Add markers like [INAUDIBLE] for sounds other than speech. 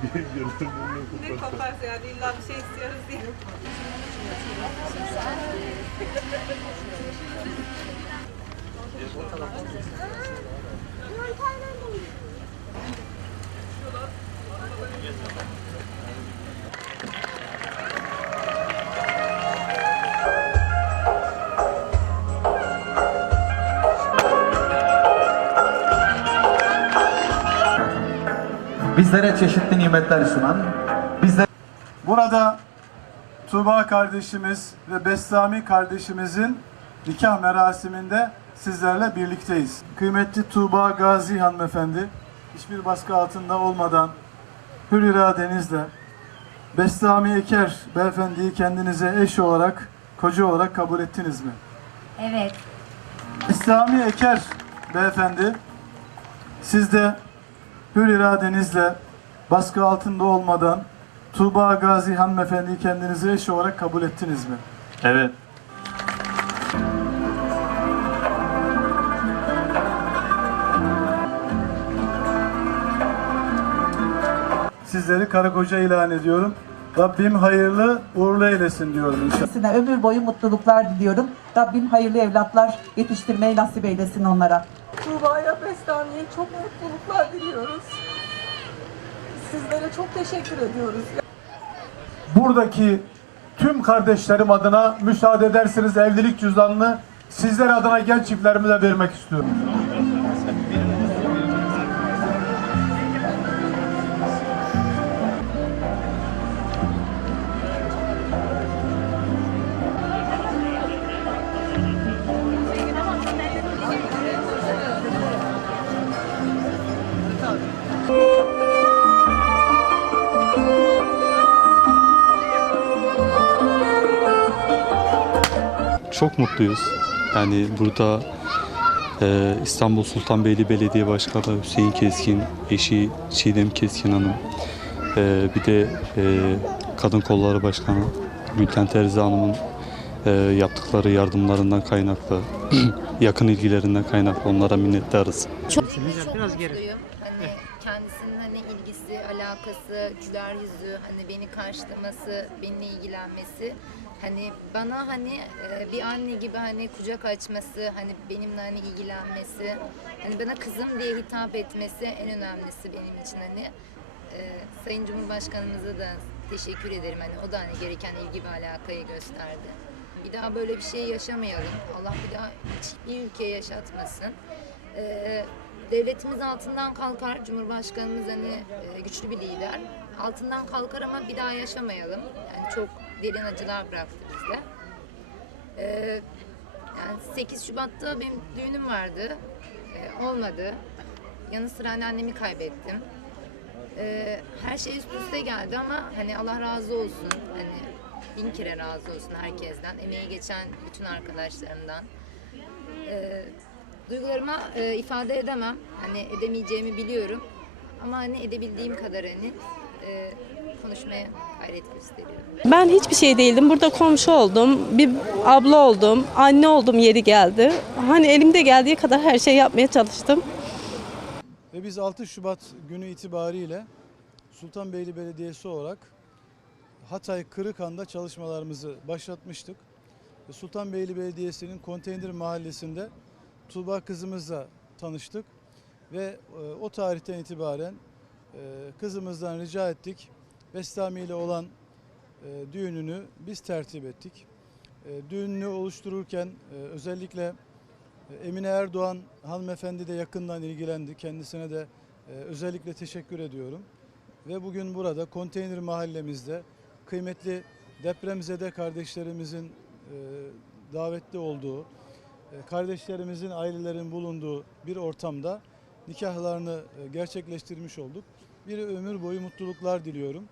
Ne koparsa yani illa bir şey istiyoruz diye. Bizlere çeşitli nimetler sunan, bizlere Burada Tuğba kardeşimiz ve Bestami kardeşimizin nikah merasiminde sizlerle birlikteyiz. Kıymetli Tuğba Gazi hanımefendi, hiçbir baskı altında olmadan hür iradenizle Bestami Eker beyefendiyi kendinize eş olarak, koca olarak kabul ettiniz mi? Evet. İslami Eker beyefendi, siz de hür iradenizle baskı altında olmadan Tuğba Gazi hanımefendiyi kendinize eş olarak kabul ettiniz mi? Evet. Sizleri karı koca ilan ediyorum. Rabbim hayırlı uğurlu eylesin diyorum inşallah. Kendisine ömür boyu mutluluklar diliyorum. Rabbim hayırlı evlatlar yetiştirmeyi nasip eylesin onlara. Tuğba'ya Bestami'ye çok mutluluklar diliyoruz. Sizlere çok teşekkür ediyoruz. Buradaki tüm kardeşlerim adına müsaade ederseniz evlilik cüzdanını sizler adına genç çiftlerimize vermek istiyorum. Çok mutluyuz. Yani burada e, İstanbul Sultanbeyli Belediye Başkanı Hüseyin Keskin, eşi Çiğdem Keskin Hanım, e, bir de e, Kadın Kolları Başkanı Gülten Terzi Hanım'ın e, yaptıkları yardımlarından kaynaklı, [CLEARS THROAT] yakın ilgilerinden kaynaklı onlara minnettarız. Çok, çok mutluyum. Hani kendisinin hani ilgisi, alakası, güler yüzü, hani beni karşılaması, benimle ilgilenmesi. Hani bana hani e, bir anne gibi hani kucak açması, hani benimle hani ilgilenmesi, hani bana kızım diye hitap etmesi en önemlisi benim için hani. E, Sayın Cumhurbaşkanımıza da teşekkür ederim. Hani o da hani gereken ilgi ve alakayı gösterdi. Bir daha böyle bir şey yaşamayalım. Allah bir daha hiçbir ülkeye yaşatmasın. Ee, devletimiz altından kalkar. Cumhurbaşkanımız hani e, güçlü bir lider. Altından kalkar ama bir daha yaşamayalım. Yani çok derin acılar bıraktı bizde. Ee, yani 8 Şubat'ta benim düğünüm vardı. Ee, olmadı. Yanı sıra anneannemi kaybettim. Ee, her şey üst üste geldi ama hani Allah razı olsun. Hani bin kere razı olsun herkesten. Emeği geçen bütün arkadaşlarımdan. Ee, duygularıma e, ifade edemem. Hani edemeyeceğimi biliyorum. Ama hani edebildiğim kadar hani e, konuşmaya gayret gösteriyorum. Ben hiçbir şey değildim. Burada komşu oldum. Bir abla oldum. Anne oldum yeri geldi. Hani elimde geldiği kadar her şey yapmaya çalıştım. Ve biz 6 Şubat günü itibariyle Sultanbeyli Belediyesi olarak Hatay Kırıkhan'da çalışmalarımızı başlatmıştık. Sultanbeyli Belediyesi'nin Konteyner Mahallesi'nde Tuğba kızımızla tanıştık. Ve e, o tarihten itibaren e, kızımızdan rica ettik. Bestami ile olan e, düğününü biz tertip ettik. E, düğününü oluştururken e, özellikle e, Emine Erdoğan hanımefendi de yakından ilgilendi. Kendisine de e, özellikle teşekkür ediyorum. Ve bugün burada konteyner mahallemizde kıymetli depremzede kardeşlerimizin e, davetli olduğu, kardeşlerimizin ailelerin bulunduğu bir ortamda nikahlarını e, gerçekleştirmiş olduk. Bir ömür boyu mutluluklar diliyorum.